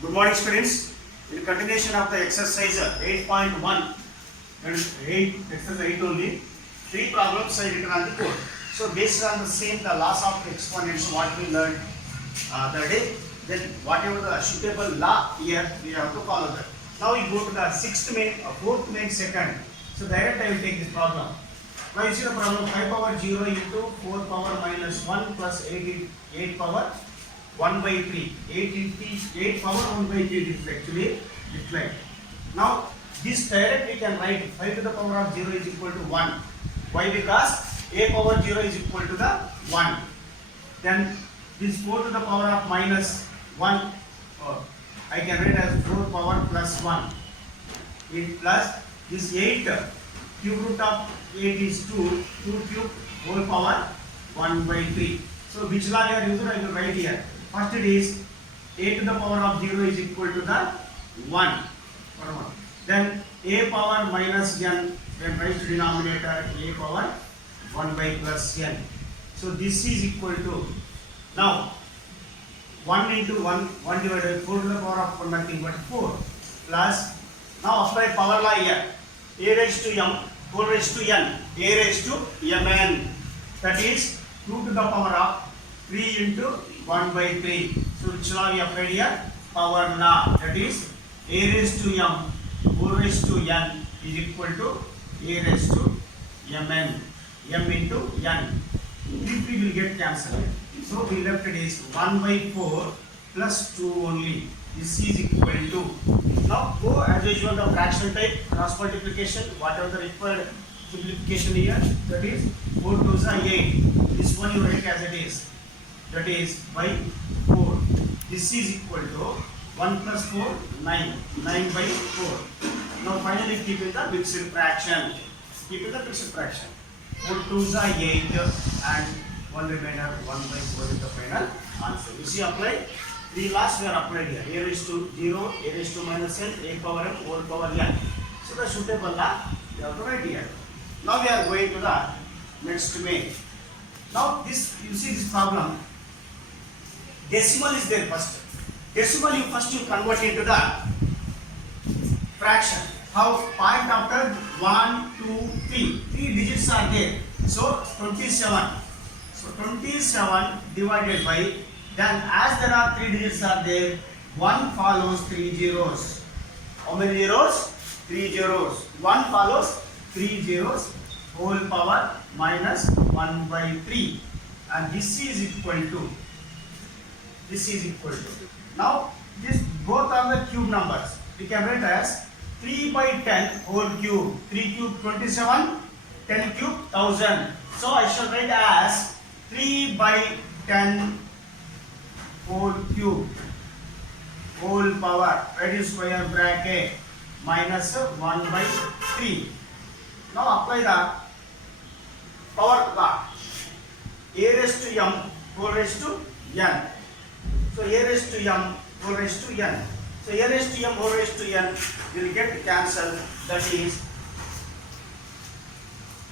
Good morning, students. In continuation of the exercise 8.1, that is 8, exercise 8 only, 3 problems I written on the code. So based on the same, the laws of exponents, what we learned the day, then whatever the suitable law here, we have to follow that. Now we go to the 6th main, 4th main second. So direct I will take this problem. Now you see the problem, 5 power 0 into 4 power minus 1 plus 8 power 1 by 3. 8 power 1 by 3 is actually declined. Now this direct we can write 5 to the power of 0 is equal to 1. Why? Because a power 0 is equal to the 1. Then this 4 to the power of minus 1, I can write as 4 power plus 1. It plus this 8, cube root of 8 is 2 cube whole power 1 by 3. So which law we are using? I will write here. First it is a to the power of 0 is equal to the 1. Then a power minus n, when raised to denominator a power 1 by plus n. So this is equal to, now 1 into 1 divided by 4 to the power of 1 nothing but 4 plus, now apply power law here, a raised to m, 4 raised to n, a raised to mn, that is 2 to the power of 3 into 1 by 3. So which law we applied here? Power law, that is a raised to m, 4 raised to n is equal to a raised to mn, m into n. 3 will get cancelled. So we left it is 1 by 4 plus 2 only. This is equal to, now go as usual the fraction type, cross multiplication, whatever the required simplification here, that is 4 2s are 8. This one you write as it is, that is by 4. This is equal to 1 plus 4, 9, 9 by 4. Now finally keep in the mixed fraction. Keep in the mixed fraction. 4 2s are 8 and 1 remainder 1 by 4 is the final answer. You see apply? 3 laws we are applied here. A raised to 0, a raised to minus n, a power m, whole power n. So the suitable law we have to write here. Now we are going to the next main. Now this, you see this problem, decimal is there first. Decimal you first you convert into the fraction. How? Point after 1, 2, 3. 3 digits are there. So 27. So 27 divided by, then as there are 3 digits are there, 1 follows 3 zeros. How many zeros? 3 zeros. 1 follows 3 zeros, whole power minus 1 by 3. And this is equal to, now this both are the cube numbers. We can write as 3 by 10 whole cube. 3 cube 27, 10 cube 1000. So I shall write as 3 by 10 whole cube, whole power, reduce square bracket, minus 1 by 3. Now apply the power law. A raised to m, 4 raised to n. So a raised to m, 4 raised to n. So a raised to m, 4 raised to n will get cancelled. That is,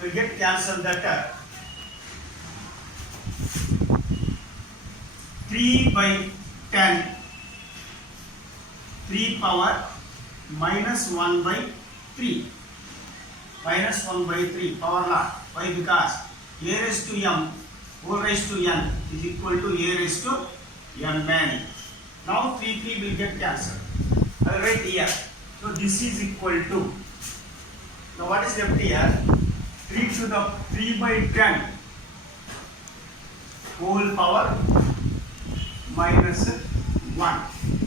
will get cancelled that 3 by 10, 3 power minus 1 by 3. Minus 1 by 3 power law. Why? Because a raised to m, 4 raised to n is equal to a raised to mn. Now 3 will get cancelled. I will write here. So this is equal to, now what is left here? 3 to the 3 by 10 whole power minus 1.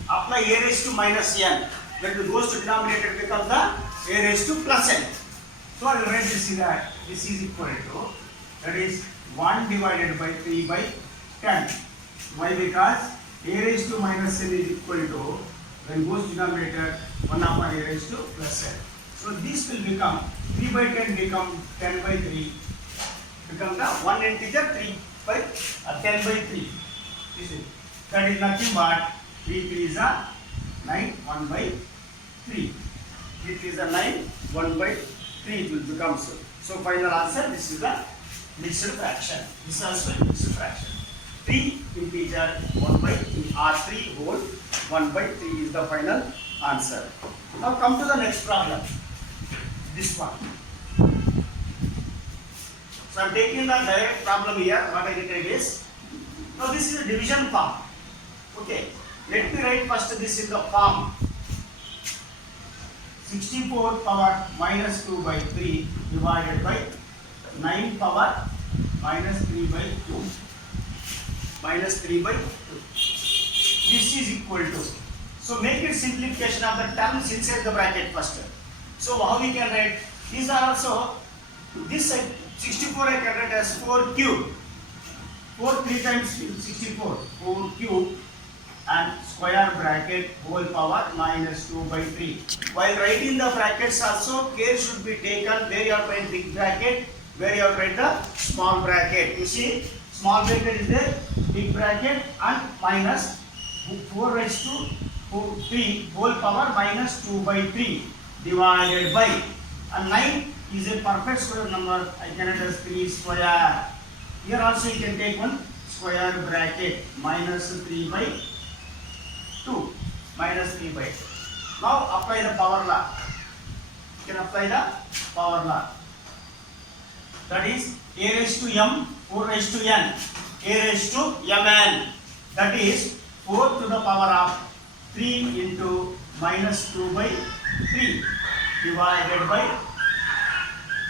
Apply a raised to minus n. When it goes to denominator, it becomes the a raised to plus n. So I will write this here. This is equal to, that is 1 divided by 3 by 10. Why? Because a raised to minus n is equal to, when goes to denominator, 1 upon a raised to plus n. So this will become 3 by 10 become 10 by 3. Become the one integer 3 by 10 by 3. This is, that is nothing but 3 3 is a 9, 1 by 3. 3 3 is a 9, 1 by 3 it will become so. So final answer, this is the mixed fraction. This is also a mixed fraction. 3 integer 1 by 3 or 3 whole 1 by 3 is the final answer. Now come to the next problem. This one. So I am taking the direct problem here. What I get is, now this is a division form. Okay. Let me write first this in the form. 64 power minus 2 by 3 divided by 9 power minus 3 by 2. Minus 3 by 2. This is equal to. So make it simplification of the terms inside the bracket first. So how we can write? These are also, this side 64 I can write as 4 cube. 4 3 times 64. 4 cube and square bracket whole power minus 2 by 3. While writing the brackets also, care should be taken where you have to write big bracket, where you have to write the small bracket. You see, small bracket is there, big bracket and minus 4 raised to 3 whole power minus 2 by 3 divided by, and 9 is a perfect square number. I can write as 3 square. Here also you can take one square bracket minus 3 by 2 minus 3 by 2. Now apply the power law. You can apply the power law. That is a raised to m 4 raised to n, a raised to mn. That is 4 to the power of 3 into minus 2 by 3 divided by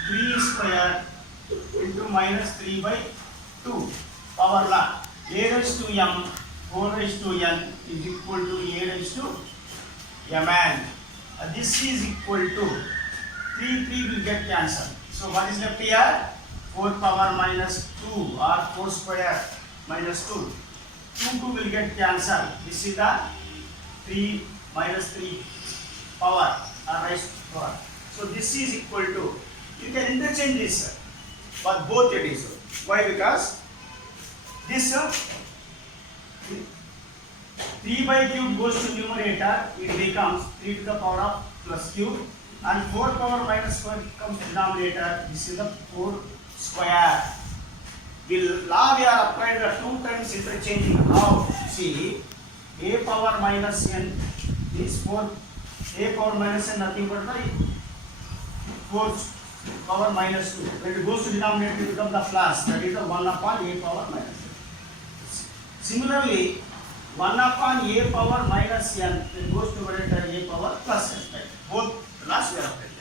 3 square into minus 3 by 2. Power law. A raised to m 4 raised to n is equal to a raised to mn. This is equal to 3 will get cancelled. So what is left here? 4 power minus 2 or 4 square minus 2. 2 will get cancelled. This is the 3 minus 3 power or raised to power. So this is equal to, you can interchange this, but both it is. Why? Because this 3 by cube goes to numerator, it becomes 3 to the power of plus cube, and 4 power minus square comes to denominator. This is the 4 square. The law we are applied the 2 times interchanging. How? See, a power minus n is 4, a power minus n nothing but the 4 power minus 2. When it goes to denominator, it becomes the plus. That is the 1 upon a power minus n. Similarly, 1 upon a power minus n, it goes to a power plus n. Right? Both laws we are applied.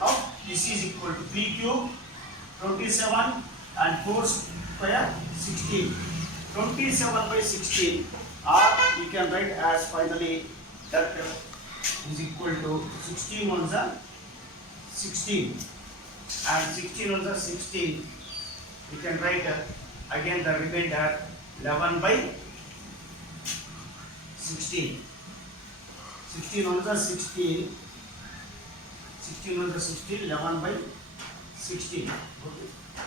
Now, this is equal to 3 cube, 27 and 4 square, 16. 27 by 16, or you can write as finally that is equal to 16 ones are 16 and 16 ones are 16. You can write again the remainder 11 by 16. 16 ones are 16. 16 ones are 16. 11 by 16. Okay.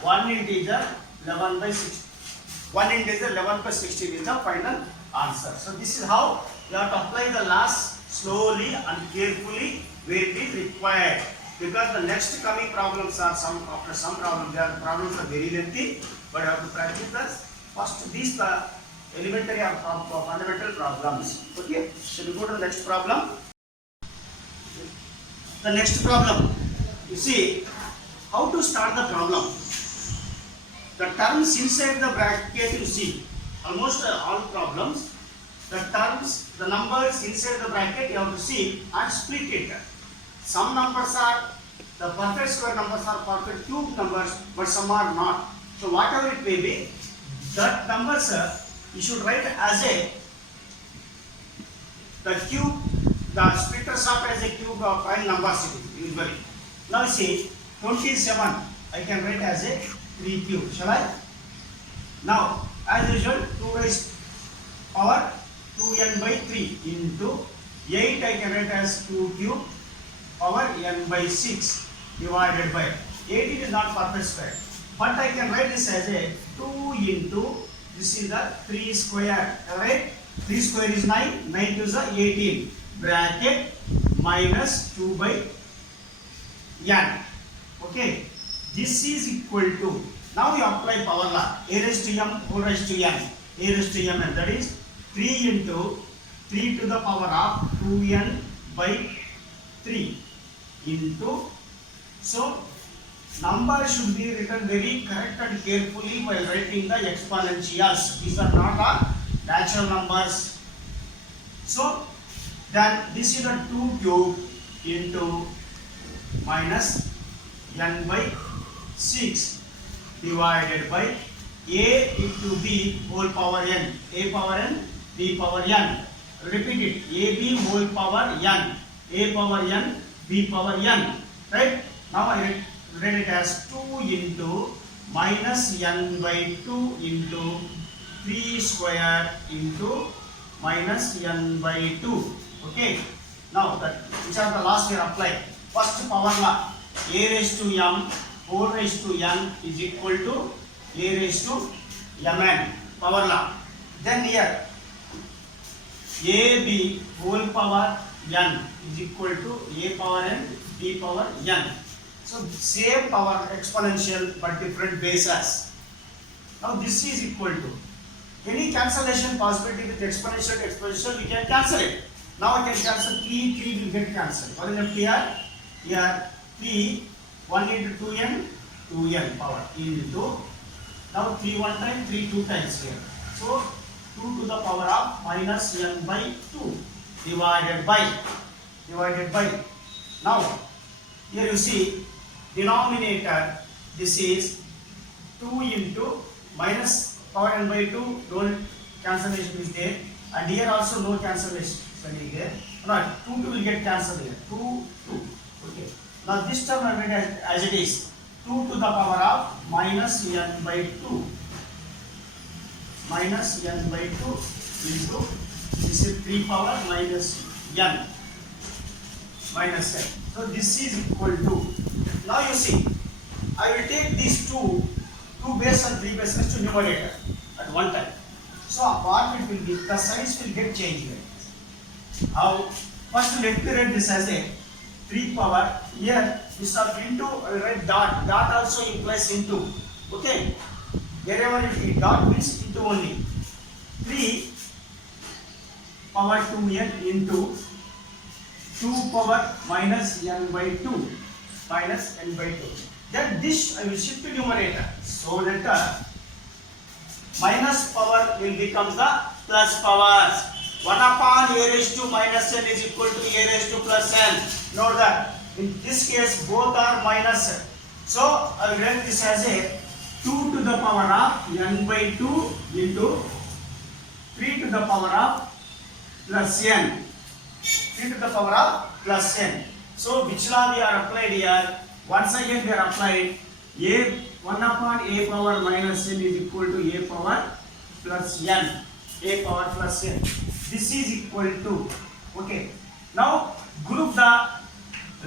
One integer 11 by 16. One integer 11 by 16 is the final answer. So this is how you have to apply the laws slowly and carefully where it is required. Because the next coming problems are after some problems, their problems are very lengthy, but you have to practice this. First these elementary or fundamental problems. Okay. So we go to the next problem. The next problem, you see how to start the problem. The terms inside the bracket, you see almost all problems, the numbers inside the bracket you have to see and split it. Some numbers are the perfect square numbers are perfect cube numbers, but some are not. So whatever it may be, that numbers you should write as the cube, the splitters up as a cube of prime numbers usually. Now you see 27 I can write as a 3 cube. Shall I? Now as usual 2 raised power 2n by 3 into 8 I can write as 2 cube power n by 6 divided by 8. It is not perfect square, but I can write this as a 2 into, this is the 3 square. Alright, 3 square is 9, 9 to is 18 bracket minus 2 by n. Okay, this is equal to, now you apply power law, a raised to m whole raised to n. a raised to mn, that is 3 into 3 to the power of 2n by 3 into, so number should be written very correct and carefully while writing the exponentials. These are not natural numbers. So then this is a 2 cube into minus n by 6 divided by a into b whole power n, a power n, b power n. Repeat it, ab whole power n, a power n, b power n. Right? Now I read it as 2 into minus n by 2 into 3 square into minus n by 2. Okay. Now that which are the last we are applied. First power law, a raised to m whole raised to n is equal to a raised to mn, power law. Then here ab whole power n is equal to a power n, b power n. So same power exponential but different bases. Now this is equal to any cancellation possibility with exponential we can cancel it. Now I can cancel 3 will get cancelled. What is left here? Here 3 1 into 2n power into, now 3 one time, 3 two times here. So 2 to the power of minus n by 2 divided by. Now here you see denominator, this is 2 into minus power n by 2, don't cancellation is there, and here also no cancellation is there. No, 2 will get cancelled here. 2. Okay. Now this term I read as it is 2 to the power of minus n by 2. Minus n by 2 into, this is 3 power minus n minus n. So this is equal to, now you see, I will take these two base and 3 bases to numerator at one time. So what it will be, the signs will get changed. How? First let me write this as a 3 power, here this of into, I will write dot also implies into. Okay, wherever it is dot means into only. 3 power 2n into 2 power minus n by 2 minus n by 2. Then this I will shift to numerator, so that minus power will become the plus powers. 1 upon a raised to minus n is equal to a raised to plus n. Note that in this case both are minus. So I will write this as a 2 to the power of n by 2 into 3 to the power of plus n. 3 to the power of plus n. So which law we are applied here? Once again we are applied a 1 upon a power minus n is equal to a power plus n. A power plus n. This is equal to, okay. Now group the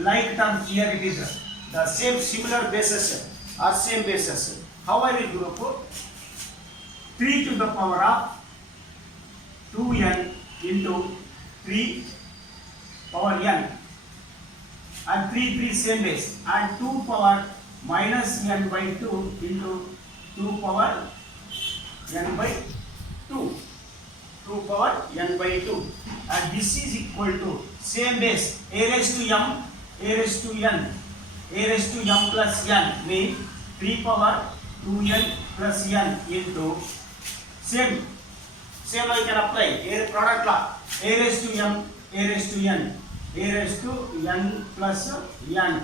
like terms here, it is the same similar bases or same bases. How I will group? 3 to the power of 2n into 3 power n and 3 same base, and 2 power minus n by 2 into 2 power n by 2. 2 power n by 2, and this is equal to same base a raised to m, a raised to n, a raised to m plus n means 3 power 2n plus n into same I can apply a product law, a raised to m, a raised to n, a raised to n plus n.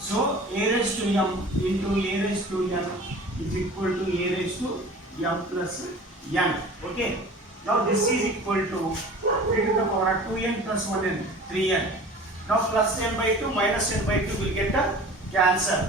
So a raised to m into a raised to n is equal to a raised to m plus n. Okay. Now this is equal to 3 to the power of 2n plus 1n, 3n. Now plus n by 2 minus n by 2 will get a cancel.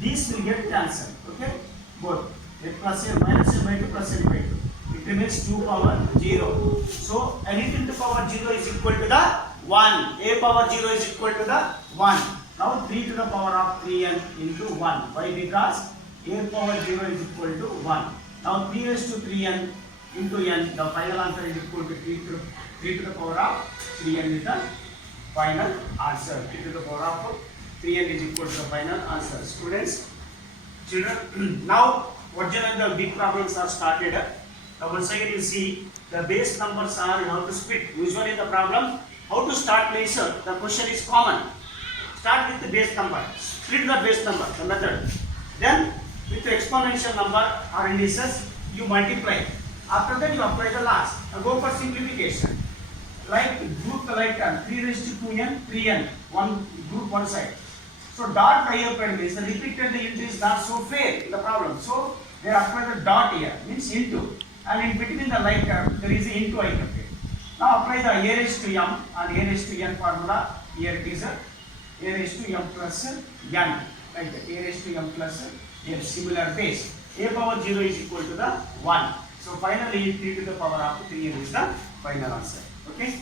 These will get cancelled. Okay. Both. Plus n minus n by 2 plus n by 2. It remains 2 power 0. So anything to power 0 is equal to the 1. A power 0 is equal to the 1. Now 3 to the power of 3n into 1. Why? Because a power 0 is equal to 1. Now 3 raised to 3n into n, the final answer is equal to 3 to the power of 3n is the final answer. 3 to the power of 3n is equal to the final answer. Students, children, now originally the big problems are started. Once again you see the base numbers are you have to split. Usually the problem how to start means the question is common. Start with the base number, split the base number, the method. Then with the exponential number or indices you multiply. After that you apply the last. Now go for simplification. Like group the like term 3 raised to 2n, 3n, one group one side. So dot diapered means the repeated the int is not so fair in the problem. So they apply the dot here means into, and in between the like term there is a into item here. Now apply the a raised to m and a raised to n formula. Here it is a raised to m plus n, like that. A raised to m plus n, similar base. A power 0 is equal to the 1. So finally 3 to the power of 3n is the final answer. Okay.